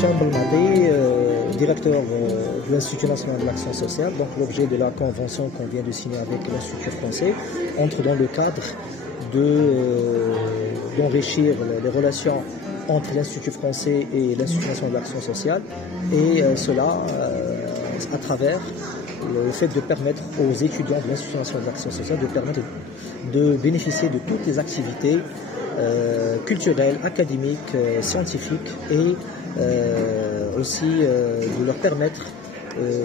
Hicham Belmadi, directeur de l'Institut national de l'action sociale. Donc l'objet de la convention qu'on vient de signer avec l'Institut français entre dans le cadre d'enrichir les relations entre l'Institut français et l'Institut national de l'action sociale, et cela à travers le fait de permettre aux étudiants de l'Institut national de l'action sociale de bénéficier de toutes les activités culturelles, académiques, scientifiques, et aussi de leur permettre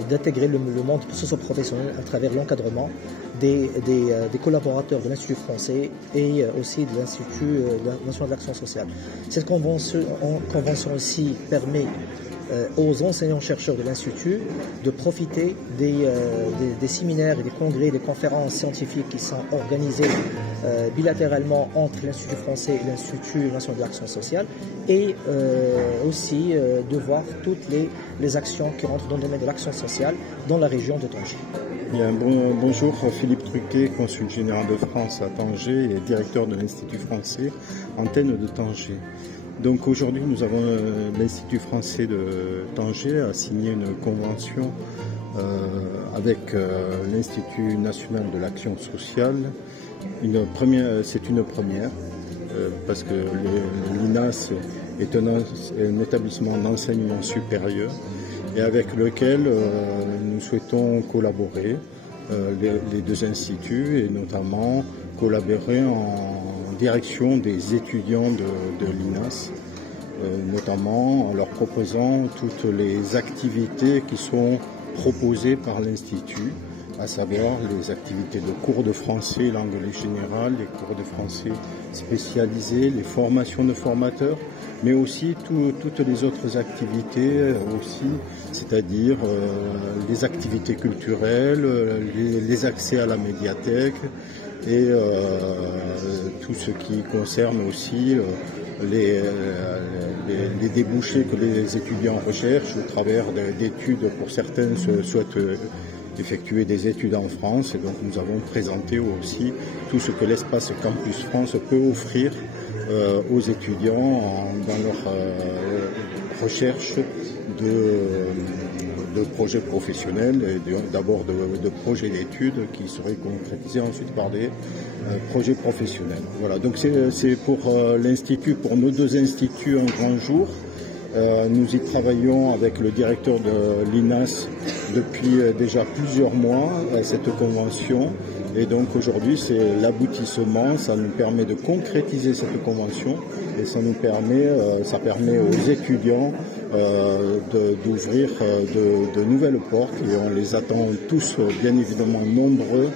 d'intégrer le monde socio-professionnel à travers l'encadrement des collaborateurs de l'Institut français et aussi de l'Institut national de l'action sociale. Cette convention ici permet aux enseignants-chercheurs de l'Institut de profiter des séminaires et des congrès, des conférences scientifiques qui sont organisées bilatéralement entre l'Institut français et l'Institut national de l'action sociale, et aussi de voir toutes les actions qui rentrent dans le domaine de l'action sociale dans la région de Tanger. Bien, bonjour, Philippe Truquet, consul général de France à Tanger et directeur de l'Institut français, antenne de Tanger. Donc aujourd'hui, nous avons l'Institut français de Tanger a signé une convention avec l'Institut national de l'action sociale. C'est une première parce que l'INAS est un établissement d'enseignement supérieur et avec lequel nous souhaitons collaborer, les deux instituts, et notamment collaborer en direction des étudiants de l'INAS, notamment en leur proposant toutes les activités qui sont proposées par l'Institut, à savoir les activités de cours de français, l'anglais général, les cours de français spécialisés, les formations de formateurs, mais aussi toutes les autres activités aussi, c'est-à-dire les activités culturelles, les accès à la médiathèque, et tout ce qui concerne aussi les débouchés que les étudiants recherchent au travers d'études. Pour certains souhaitent effectuer des études en France, et donc nous avons présenté aussi tout ce que l'espace Campus France peut offrir aux étudiants dans leur recherche de projets professionnels, et d'abord de projets d'études qui seraient concrétisés ensuite par des projets professionnels. Voilà, donc c'est pour l'Institut, pour nos deux instituts, un grand jour. Nous y travaillons avec le directeur de l'INAS depuis déjà plusieurs mois à cette convention, et donc aujourd'hui c'est l'aboutissement. Ça nous permet de concrétiser cette convention, et ça permet aux étudiants d'ouvrir de nouvelles portes, et on les attend tous bien évidemment nombreux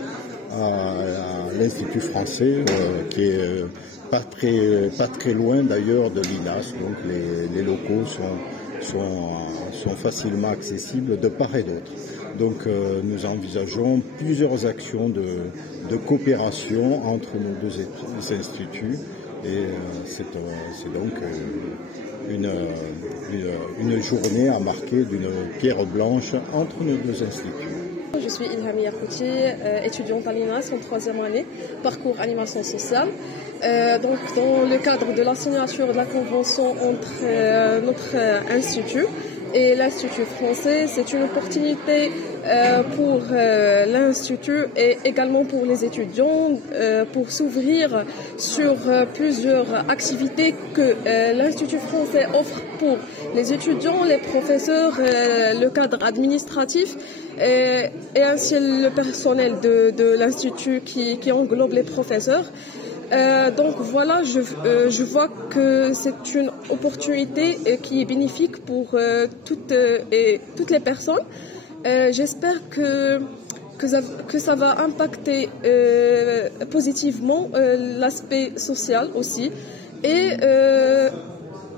à l'Institut français, qui est pas très loin d'ailleurs de l'INAS, donc les locaux sont facilement accessibles de part et d'autre. Donc nous envisageons plusieurs actions de coopération entre nos deux instituts, et c'est donc une journée à marquer d'une pierre blanche entre nos deux instituts. Je suis Ilham Yakouti, étudiante à l'INAS en 3e année, parcours animation sociale. Donc, dans le cadre de la signature de la convention entre notre institut et l'Institut français, c'est une opportunité pour l'Institut et également pour les étudiants pour s'ouvrir sur plusieurs activités que l'Institut français offre pour les étudiants, les professeurs, le cadre administratif et ainsi le personnel de l'Institut qui englobe les professeurs. Donc voilà, je vois que c'est une opportunité qui est bénéfique pour toutes les personnes. J'espère que ça va impacter positivement l'aspect social aussi, et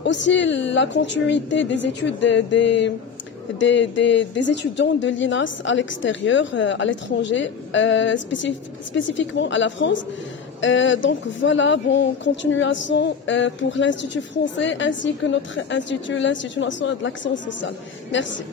aussi la continuité des études des étudiants de l'INAS à l'extérieur, à l'étranger, spécifiquement à la France. Donc voilà, bonne continuation pour l'Institut français ainsi que notre institut, l'Institut national de l'action sociale. Merci.